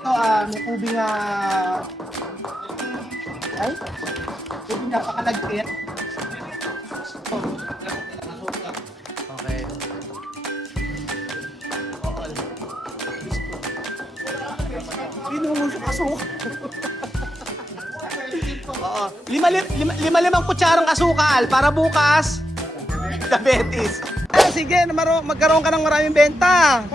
ito, may ubing ay, ubing napakalagkit. Okay. Pinumusok asukal. Oo. Lima-limang kutsarang asukal para bukas. Diabetes. Sige, magkaroon ka ng maraming benta.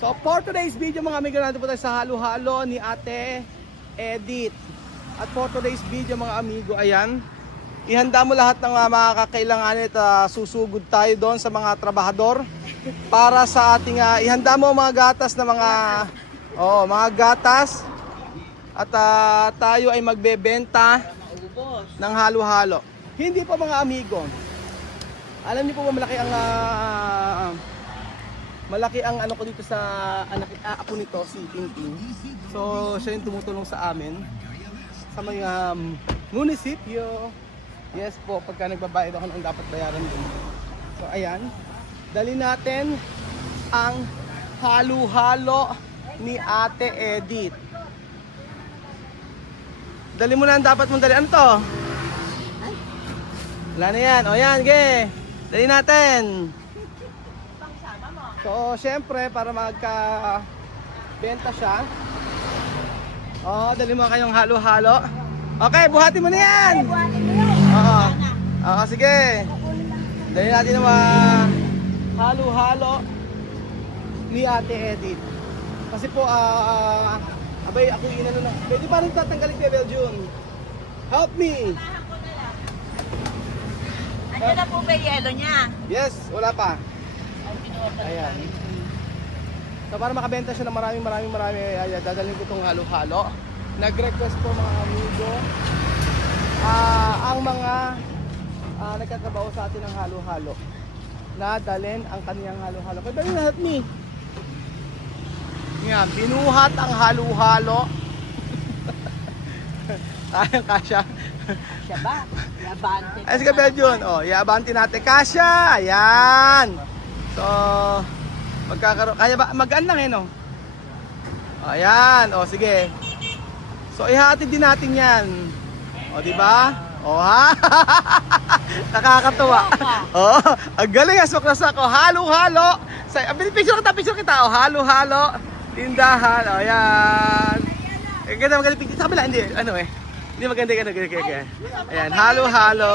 So for today's video mga amigo, natin po tayo sa halo-halo ni Ate Edith. At for today's video mga amigo, ayan, ihanda mo lahat ng mga kakailangan at susugod tayo doon sa mga trabahador para sa ating ihanda mo mga gatas na mga gatas at tayo ay magbebenta ng halo-halo. Hindi po mga amigo. Alam niyo po ba malaki ang ano ko dito sa apo nito, si Tingting. So siya yung tumutulong sa amin sa mga munisipyo. Yes po, pagka nagbabayad ako ng dapat bayaran din. So ayan, dali natin ang halo-halo ni Ate Edith. Dali mo na ang dapat mong dali. Ano to? Wala na yan. O yan, ge. Dali natin. So, syempre, para magka-benta siya. Dali mo kayong halo-halo. Okay, buhatin mo na yan. Buhatin mo yun. Oo, sige. Dali natin naman halo-halo ni Ate Edith. Kasi po, abay, ako yung inano na. Pwede pa rin tatanggalin kay Belgium. Help me. Andiyan na po ba yung yelo niya? Yes, wala pa. Ayan. So para makabenta siya ng maraming, dadalhin ko itong halo-halo. Nag-request po mga amigo ang mga nagtatrabaho sa atin ng halo-halo na dalhin ang kaniyang halo-halo. Kaya dali na, help me. Yan, binuhat ang halo-halo. Kayang kasya. Siya ba? Yabante. Ay, sige, Belgium. Iabante natin. Kasya. Ayan. So, magkakaroon. Kaya ba? Magaan lang no? Ayan. Sige. So, ihatid din natin yan. Di ba? Ha? Nakakatuwa. Ang galing. Aswak na sa ako. Halo-halo. Picture kita. Halo-halo. Tindahan. Ayan. Ganda magaling picture. Sa kabila, hindi. Hindi maganda. Ayan. Halo-halo.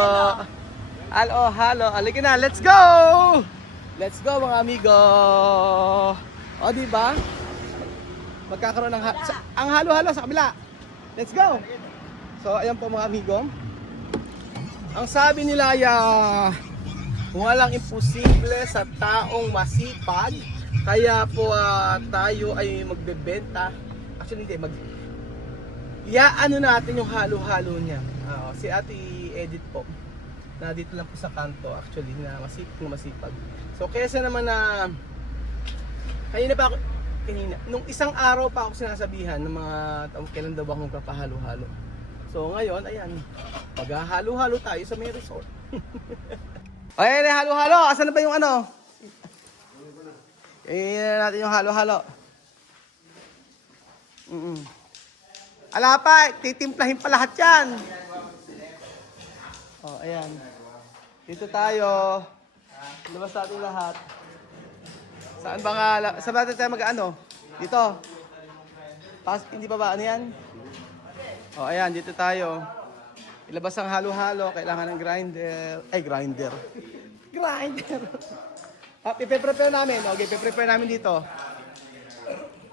Halo-halo. Alika na. Let's go! Let's go mga amigo. Di ba? Magkakaroon ng ang halo-halo sa kabila. Let's go. So ayan po mga amigo. Ang sabi nila walang imposible sa taong masipag. Kaya po tayo ay magbebenta. Actually hindi natin yung halo-halo niya. Si Ate Edith po. Na dito lang po sa kanto actually na masipag. So kaysa naman kanina nung isang araw pa ako sinasabihan ng mga kailan daw ba akong magpapahalo-halo. So ngayon, ayan, maghahalo-halo tayo sa may resort. Ayan, halo-halo, asan na ba yung natin yung halo-halo. Ala pa, titimplahin pa lahat yan. Ayan. Dito tayo. Labas natin lahat. Saan natin tayo Dito. Hindi pa ba yan? Ayan, dito tayo. Ilabas ang halo-halo. Kailangan ng grinder. Grinder. Ipe-prepare namin. Okay, ipe-prepare namin dito.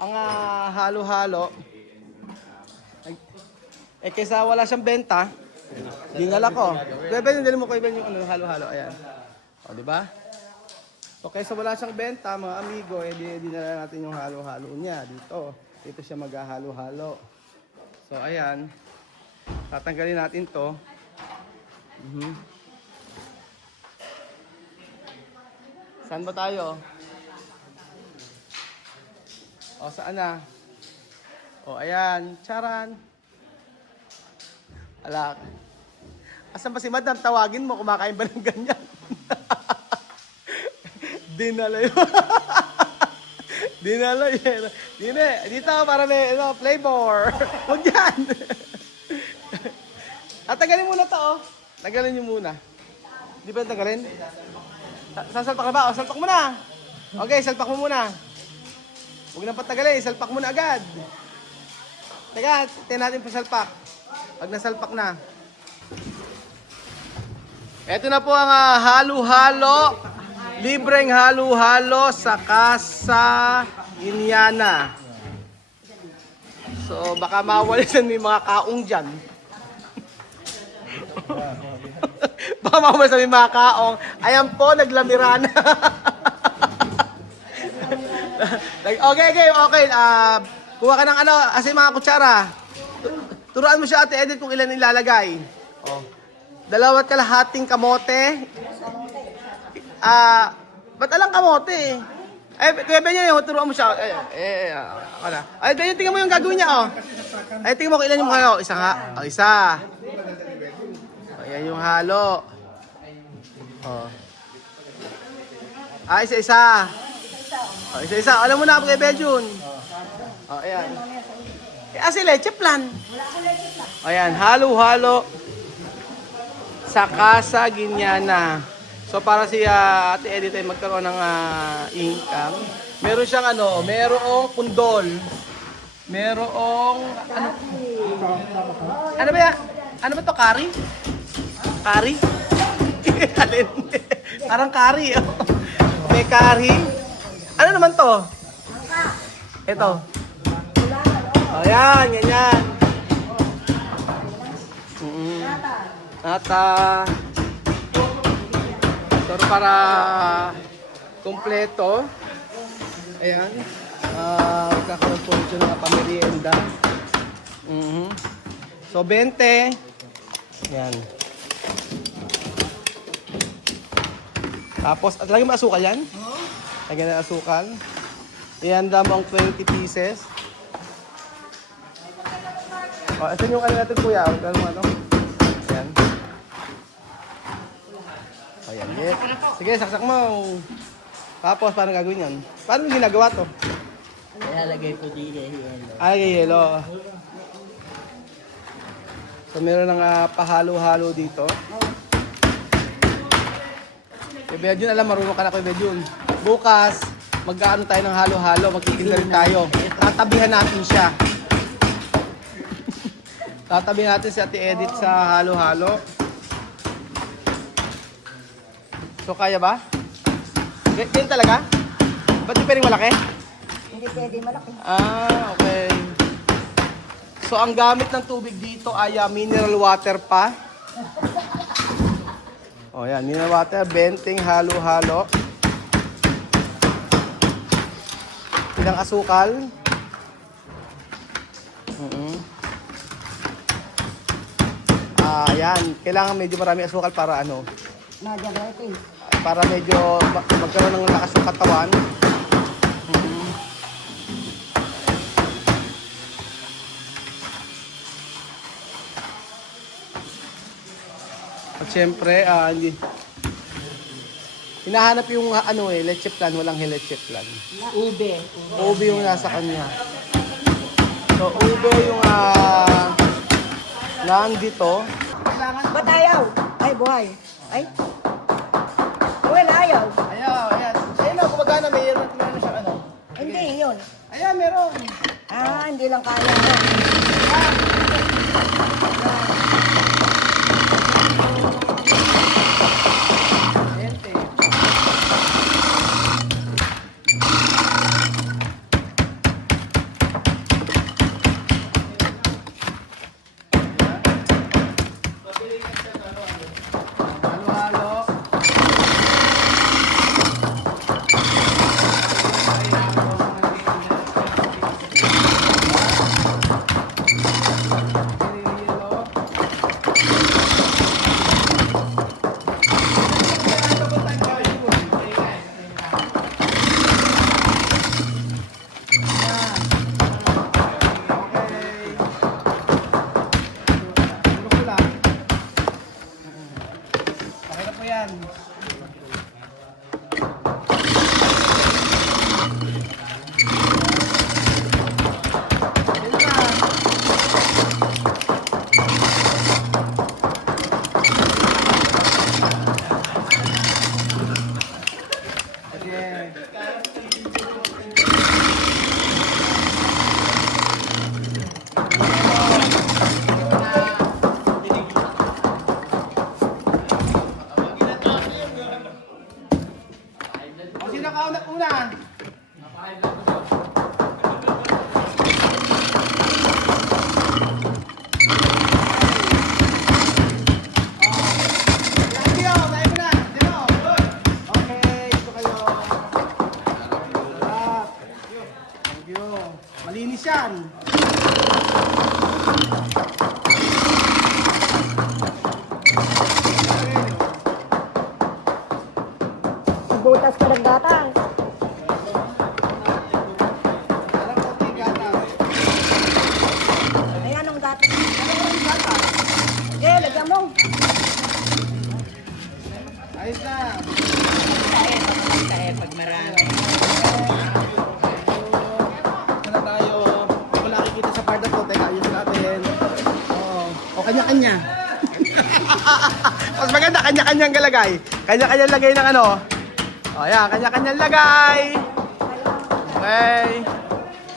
Ang halo-halo. Kaysa wala siyang benta, dinala ko. Dali mo ko yung halo-halo. Ayan. Di ba? So kaysa wala siyang benta, mga amigo, dinala natin yung halo-halo niya dito. Dito siya maghahalo-halo. So ayan. Tatanggalin natin 'to. Saan ba tayo? Saan na? Ayan, charan. Alak. Asan ba si Madam? Tawagin mo, kumakain ba ng ganyan? Dinala yun. Dinalo yun. Dito para may flavor. Huwag yan. Tagalin muna to, oh. Tagalin nyo muna. Di ba tagalin? Sasalpak ka ba? O, salpak mo na. Okay, salpak mo muna. Huwag nang patagalin, salpak mo na agad. Teka, tingnan natin pasalpak. Pag nasalpak na. Ito na po ang halo-halo. Libreng halo-halo sa Casa Iniana. So, baka mawalisan may mga kaong dyan. Baka mawalisan may mga kaong. Ayan po, naglamirana. Okay. Kuha ka ng mga kutsara. Turuan mo siya, Ate Edith, kung ilan ilalagay. Oh. 2 kalahating kamote. Ba't alang kamote? Kuya Benyo, turuan mo siya. Benyo, tingnan mo yung gagawin niya, oh. Tingnan mo kung ilan yung mukha, oh. Isa nga. Oh, isa. Ayan yung halo. Oh. Isa-isa. Oh, isa-isa. Alam mo na, Kuya Benyo. Oh, ayan. Si leche plan. Ayan, halo-halo sa Casa Iniana. So para si Ate Edith ay magkaroon ng income. Meron siyang merong pundol. Merong ano ba yan? Ano ba to? Curry? Curry? Alin? Parang curry. May curry. Ano naman to? Ito. Oh, yan, ganyan. Nata. So, para kompleto. Ayan. Magkakaroon po ito ng pamerienda. So, 20. Ayan. Tapos, at lagi mo asukal yan? Lagyan na asukal. Ayan, damang 20 pieces. O, asan yung natin, kuya? Ayan mo Ayan. Ayan, yes. Sige, saksak mo. Tapos, paano gagawin yan? Paano yung ginagawa to? Ilalagay po dito yelo. Lagay yelo. So, meron ng pahalo-halo dito. Kaya Bejun, alam, marunong ka na kay Bejun. Bukas, magkaano tayo ng halo-halo, magtitinda rin tayo. Tatabihan natin siya. Tatabihan natin si Ate Edith sa halo-halo. So, kaya ba? Ganyan talaga? Ba't di pwedeng malaki? Hindi pwede malaki. Okay. So, ang gamit ng tubig dito ay mineral water pa. O, yan. Mineral water, benting, halo-halo. Ilang asukal. Ayan. Kailangan medyo marami asukal para Diabetes. para medyo magkaroon ng lakas ng katawan. At syempre, hindi. Hinahanap yung leche plan, walang leche plan. Ube. Ube yung nasa kanya. So, ube yung nandito. Ba't ayaw? Ay, buhay. Ay. Well, ayaw. Ayan. Ayun na, kumagana, mayroon siya Hindi, yun. Ayan, meron. Hindi lang kaya. Halo-halo. Medyo malinis yan. Butas ka ng gatang. Alam ko ito yung gatas. Ayan ang gatang. Ano ang gatang? Lagyan mo. Ayos na. Pag marami. Ano tayo? Kung nakikita sa part na to, teka, ayos natin. Oo. O, kanya-kanya. Mas maganda, kanya-kanyang galagay. Kanya-kanyang lagay ng ano. O, yan, kanya-kanyang lagay. Okay.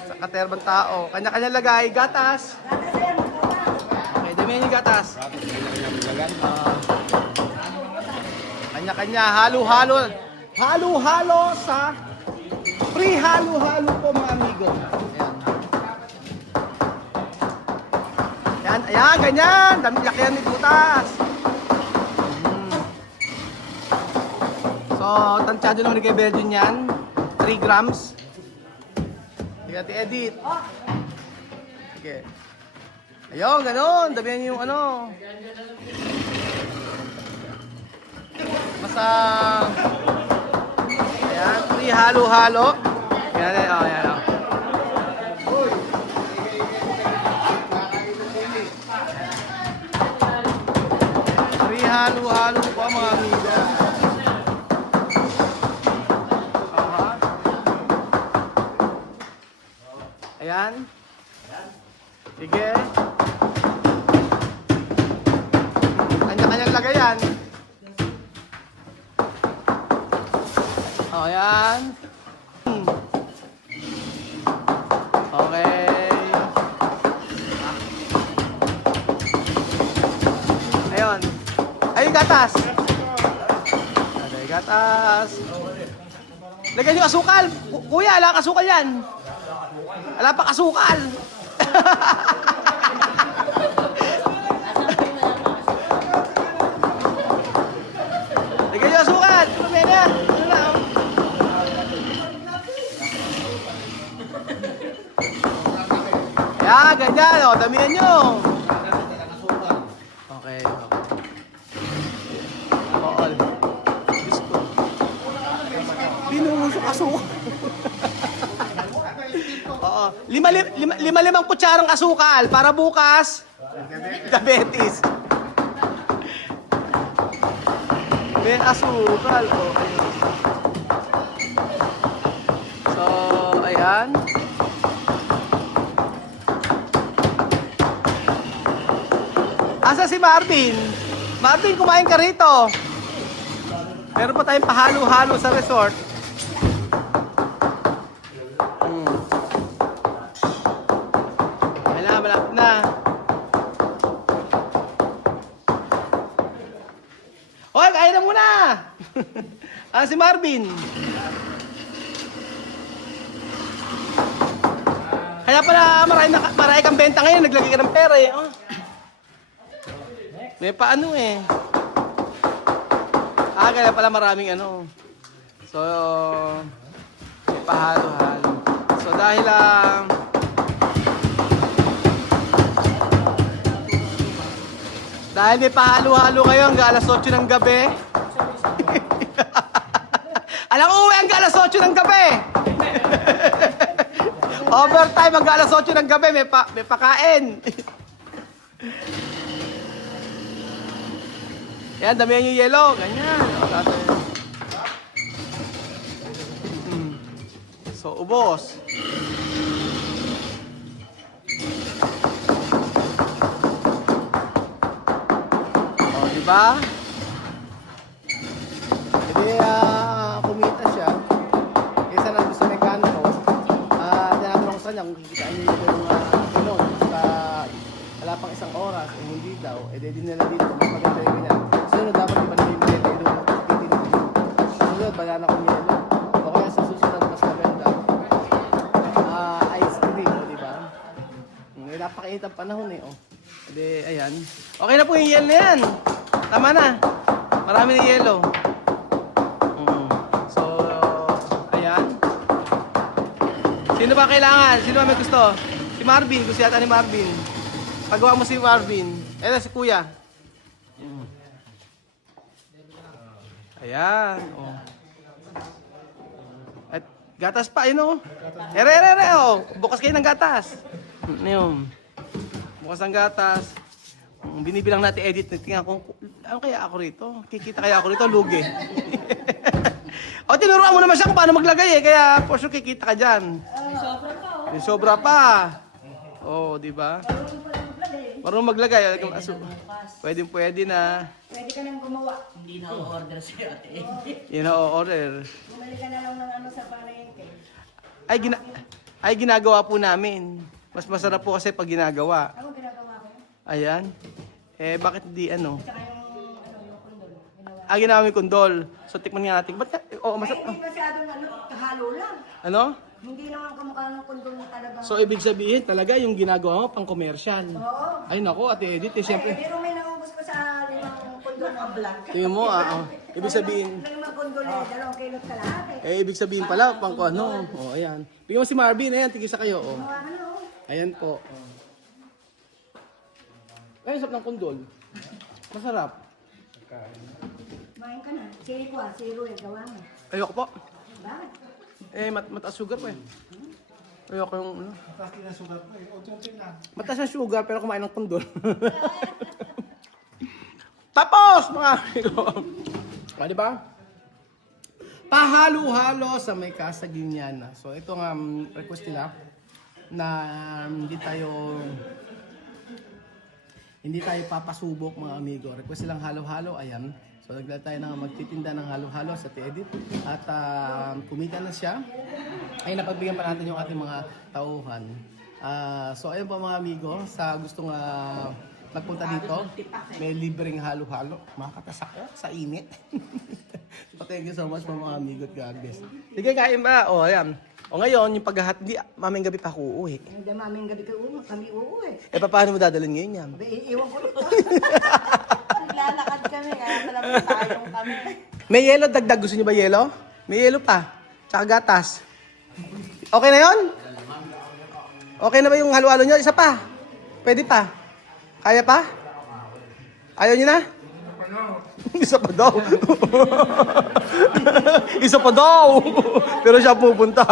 Sa katerbang tao. Kanya-kanyang lagay. Gatas. Okay, damihan yung gatas. Kanya-kanya, halo-halo. Halo-halo sa free halo-halo po mga amigo. Ayan. Ayan, ganyan. Dami laki yan ni butas. So, tansyado naman kay Belgian yan. 3 grams. Sige, Ate Edith. Sige. Ayun, ganun. Damihan niyo yung ano. Basta ayan, free halo-halo. Ayan, ayan, oh, ayan, oh. Free halo-halo po mga amigo. Aha. Ayan. Sige. Kanya-kanyang lagayan. O, yan. Okay. Ayun. Ay, gatas. Ay, gatas. Lagyan yung asukal. Kuya, ala kasukal yan. Ala pa kasukal. Lagyan yung asukal. Pumena. Ano na, oh. Yan, ganyan. O, damihan nyo. Okay. Oo. Gusto. Binusok asukal. Oo. Lima-limang kutsarang asukal para bukas. Diabetes. May asukal. Okay. So, ayan. Asa si Martin? Martin, kumain ka rito. Meron pa tayong pahalo-halo sa resort. Wala, malapit na. Hoy, kain na muna! Si Marvin? Kaya pala marami kang benta ngayon, naglagay ka ng pera eh. Oh. May paano eh. Kaya pala maraming ano. So, may pahalo-halo. So, dahil may pahalo-halo kayo hanggang alas 8 ng gabi. Alam ko, uwi hanggang alas 8 ng gabi. Overtime hanggang alas 8 ng gabi, may pakain. Yan, damihan yung yelo. Ganyan. So, ubos. O, diba? Hindi, kumita siya. Kaysa nandun sa mekaniko, tinatanong ko sa kanya kung kikitain niya yung pinon. Wala pang isang oras, hindi daw. Di nila dito, mas maganda yung ganyan. Sunod, dapat iba na yung bilete doon. Sunod, banana kong yelo. O kaya sa susunod, mas maganda. Ice cream, di ba? Napakainit ang panahon eh. Ayan. Okay na po yung yelo na yan. Tama na. Marami na yelo. So, ayan. Sino ba kailangan? Sino ba may gusto? Si Marvin. Gusto yata ni Marvin. Pagawa mo si Marvin. Eto si Kuya. Ayan. Oh. At gatas pa, yun oh. Ere, oh. Bukas kayo ng gatas. Yun. Bukas ng gatas. Binibilang natin edit. Tingnan ko, ano kaya ako rito? Kikita kaya ako rito? Lugi. O, tinuruan mo naman siya kung paano maglagay eh. Kaya, for sure, kikita ka dyan. May sobra pa. Oo, di ba? Marunong maglagay. Pwede na. Pwede ka nang gumawa. Hindi na order sa'yo, ate. Yun na, order. Bumalik ka na lang ng ano sa palengke. Ay, ginagawa po namin. Mas masarap po kasi pag ginagawa. Ako ginagawa ko. Ayan. Eh, bakit di ano? Tsaka yung kundol. Ginawa. Ginawa may kundol. So, tikman nga natin. Ba't ka? Oo, Ay, masarap. hindi masyadong ano, kahalo lang. Ano? Hindi naman kamukha ng kundol na talaga. So, ibig sabihin talaga yung ginagawa mo pang commercial. Oo. Ay, naku, Ate Edith, eh, siyempre. Ay, pero may naubos ko sa limang kundol na black. Tingnan mo, ibig sabihin, Limang kundol na 2 kilot kalahati. ibig sabihin pala, pang ano. Oh, ayan. Bigyan mo si Marvin, ayan, tigisa kayo. Oh. Gumawa ka na, oh. Ayan po. Ay, sarap ng kundol. Masarap. Kumain ka na. Siri ko zero eh, gawa mo. Ayoko po. Bakit? Eh, mataas sugar po eh. Ayoko yung ano. Mataas ang sugar pero kumain ng kundol. Tapos, mga amigo. Di ba? Pahalo-halo sa may Casaguiñana. So, ito nga request nila na hindi tayo papasubok mga amigo. Request silang halo-halo, ayan. So nagla tayo na magtitinda ng halo-halo sa Edit at kumita na siya. Ay napagbigyan pa natin yung ating mga tauhan. So ayun po mga amigo, sa gustong magpunta dito, may libreng halo-halo. Makakatasak sa init. So thank you so much mga amigo at God bless. Sige, kain ba? O ayan. O ngayon, yung paghahat, hindi, mamayang gabi pa ako uuwi. Hindi maming gabi ka kami uuwi. Eh, paano mo dadalhin ngayon yan? Iiwan ko rito. Naglalakad kami, kaya talagang tayong kami. May yelo, dagdag. Gusto niyo ba yelo? May yelo pa. Tsaka gatas. Okay na yon? Okay na ba yung halo-halo niyo? Isa pa. Pwede pa. Kaya pa? Ayaw niyo na? Isa pa daw. Isa pa daw. Pero siya pupunta.